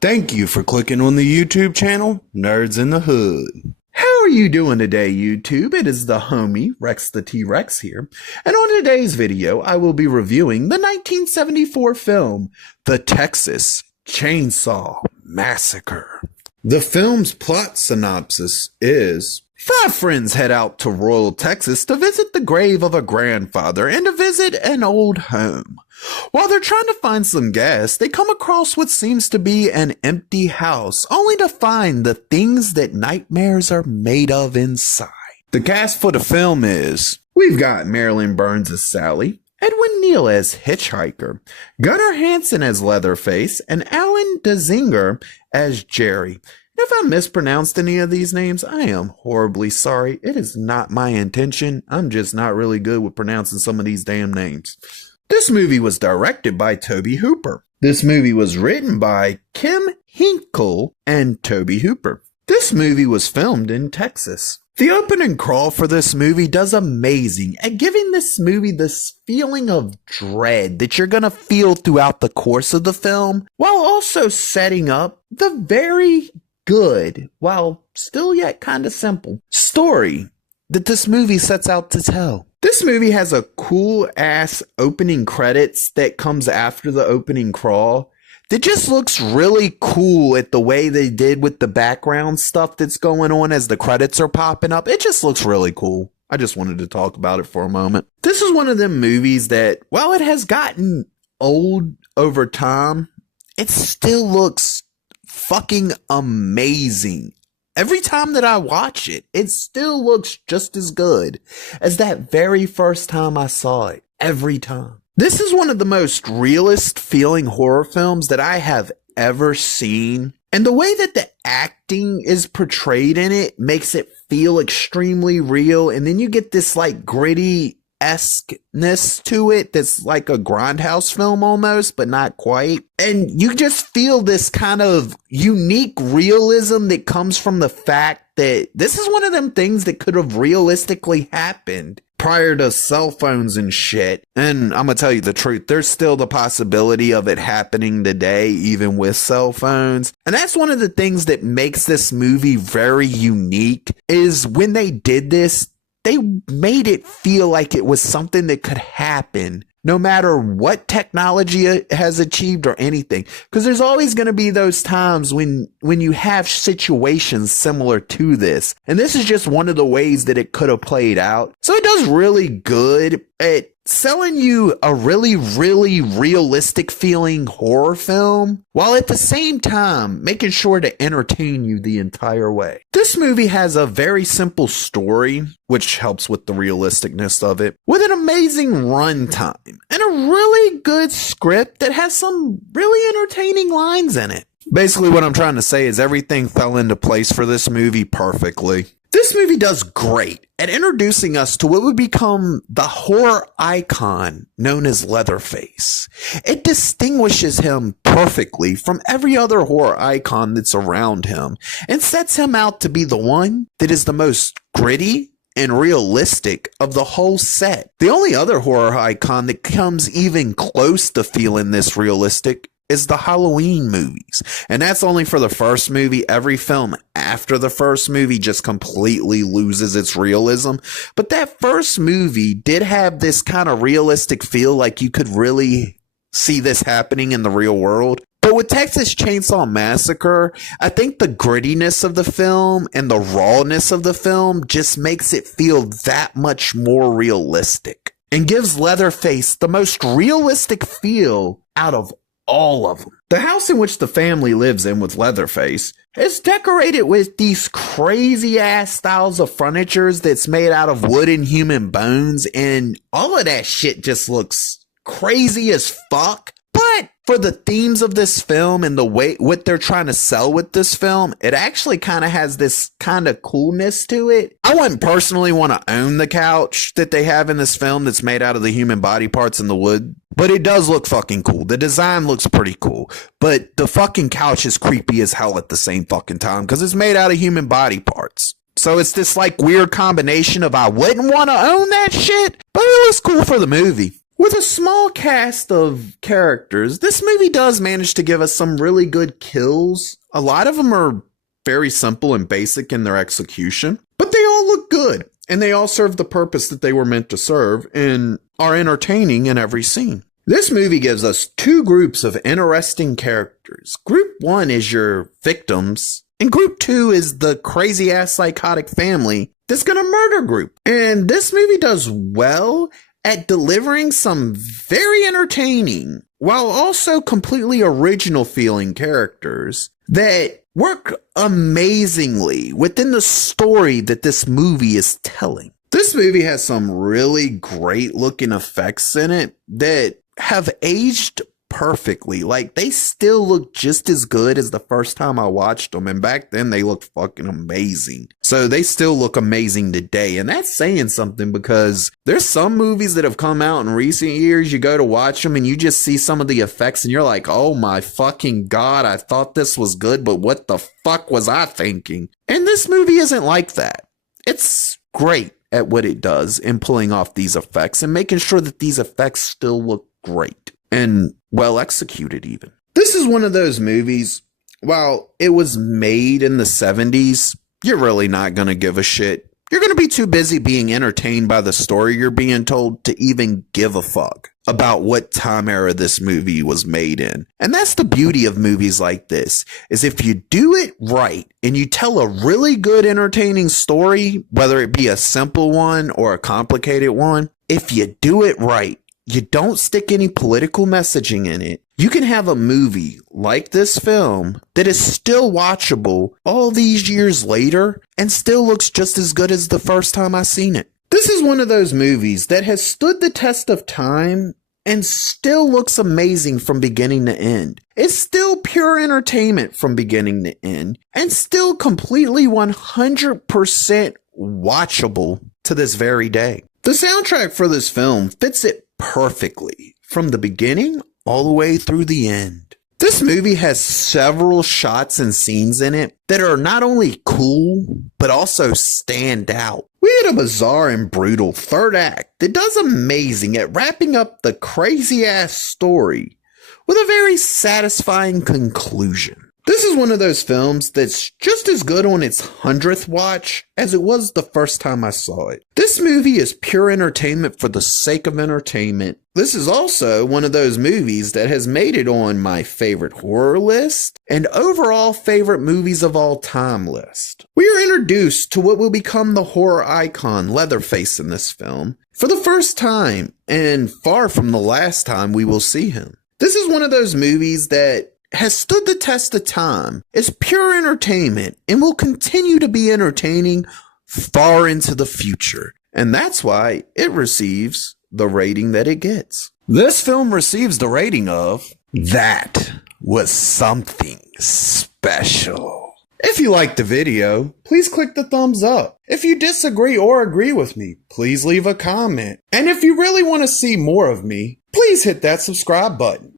Thank you for clicking on the YouTube channel, Nerds in the Hood. How are you doing today, YouTube? It is the homie, Rex the T-Rex here, and on today's video, I will be reviewing the 1974 film, The Texas Chainsaw Massacre. The film's plot synopsis is: five friends head out to rural Texas to visit the grave of a grandfather and to visit an old home. While they're trying to find some gas, they come across what seems to be an empty house, only to find the things that nightmares are made of inside. The cast for the film is: we've got Marilyn Burns as Sally, Edwin Neal as Hitchhiker, Gunnar Hansen as Leatherface, and Alan Dezinger as Jerry. If I mispronounced any of these names, I am horribly sorry. It is not my intention. I'm just not really good with pronouncing some of these damn names. This movie was directed by Tobe Hooper. This movie was written by Kim Hinkle and Tobe Hooper. This movie was filmed in Texas. The opening crawl for this movie does amazing at giving this movie this feeling of dread that you're gonna feel throughout the course of the film, while also setting up the very good, while still yet kinda simple, story that this movie sets out to tell. This movie has a cool ass opening credits that comes after the opening crawl that just looks really cool at the way they did with the background stuff that's going on as the credits are popping up. It just looks really cool. I just wanted to talk about it for a moment. This is one of them movies that, while it has gotten old over time, it still looks fucking amazing. Every time that I watch it, it still looks just as good as that very first time I saw it. Every time. This is one of the most realist feeling horror films that I have ever seen. And the way that the acting is portrayed in it makes it feel extremely real. And then you get this like gritty-esque-ness to it that's like a grindhouse film almost, but not quite. And you just feel this kind of unique realism that comes from the fact that this is one of them things that could have realistically happened prior to cell phones and shit. And I'm gonna tell you the truth, there's still the possibility of it happening today, even with cell phones. And that's one of the things that makes this movie very unique, is when they did this, they made it feel like it was something that could happen no matter what technology it has achieved or anything. Because there's always going to be those times when you have situations similar to this. And this is just one of the ways that it could have played out. So it does really good at selling you a really, really realistic feeling horror film, while at the same time making sure to entertain you the entire way. This movie has a very simple story, which helps with the realisticness of it, with an amazing runtime and a really good script that has some really entertaining lines in it. Basically what I'm trying to say is everything fell into place for this movie perfectly. This movie does great at introducing us to what would become the horror icon known as Leatherface. It distinguishes him perfectly from every other horror icon that's around him and sets him out to be the one that is the most gritty and realistic of the whole set. The only other horror icon that comes even close to feeling this realistic is the Halloween movies. And that's only for the first movie. Every film after the first movie just completely loses its realism. But that first movie did have this kind of realistic feel, like you could really see this happening in the real world. But with Texas Chainsaw Massacre, I think the grittiness of the film and the rawness of the film just makes it feel that much more realistic and gives Leatherface the most realistic feel out of all of them. The house in which the family lives in with Leatherface is decorated with these crazy ass styles of furnitures that's made out of wood and human bones, and all of that shit just looks crazy as fuck. But for the themes of this film and the way what they're trying to sell with this film, it actually kind of has this kind of coolness to it. I wouldn't personally want to own the couch that they have in this film that's made out of the human body parts and the wood, but it does look fucking cool. The design looks pretty cool, but the fucking couch is creepy as hell at the same fucking time because it's made out of human body parts. So it's this like weird combination of I wouldn't want to own that shit, but it was cool for the movie. With a small cast of characters, this movie does manage to give us some really good kills. A lot of them are very simple and basic in their execution, but they all look good, and they all serve the purpose that they were meant to serve and are entertaining in every scene. This movie gives us two groups of interesting characters. Group 1 is your victims, and Group 2 is the crazy-ass psychotic family that's gonna murder Group. And this movie does well at delivering some very entertaining, while also completely original feeling characters that work amazingly within the story that this movie is telling. This movie has some really great looking effects in it that have aged perfectly. Like, they still look just as good as the first time I watched them, and back then they looked fucking amazing. So they still look amazing today, and that's saying something, because there's some movies that have come out in recent years, you go to watch them and you just see some of the effects and you're like, oh my fucking god, I thought this was good, but what the fuck was I thinking? And this movie isn't like that. It's great at what it does in pulling off these effects and making sure that these effects still look great and well executed even. This is one of those movies, while it was made in the 70s, you're really not going to give a shit. You're going to be too busy being entertained by the story you're being told to even give a fuck about what time era this movie was made in. And that's the beauty of movies like this, is if you do it right and you tell a really good entertaining story, whether it be a simple one or a complicated one, if you do it right, you don't stick any political messaging in it, you can have a movie like this film that is still watchable all these years later and still looks just as good as the first time I seen it. This is one of those movies that has stood the test of time and still looks amazing from beginning to end. It's still pure entertainment from beginning to end and still completely 100% watchable to this very day. The soundtrack for this film fits it perfectly from the beginning all the way through the end. This movie has several shots and scenes in it that are not only cool, but also stand out. We had a bizarre and brutal third act that does amazing at wrapping up the crazy ass story with a very satisfying conclusion. This is one of those films that's just as good on its 100th watch as it was the first time I saw it. This movie is pure entertainment for the sake of entertainment. This is also one of those movies that has made it on my favorite horror list and overall favorite movies of all time list. We are introduced to what will become the horror icon Leatherface in this film for the first time, and far from the last time we will see him. This is one of those movies that has stood the test of time, is pure entertainment, and will continue to be entertaining far into the future. And that's why it receives the rating that it gets. This film receives the rating of, that was something special. If you liked the video, please click the thumbs up. If you disagree or agree with me, please leave a comment. And if you really want to see more of me, please hit that subscribe button.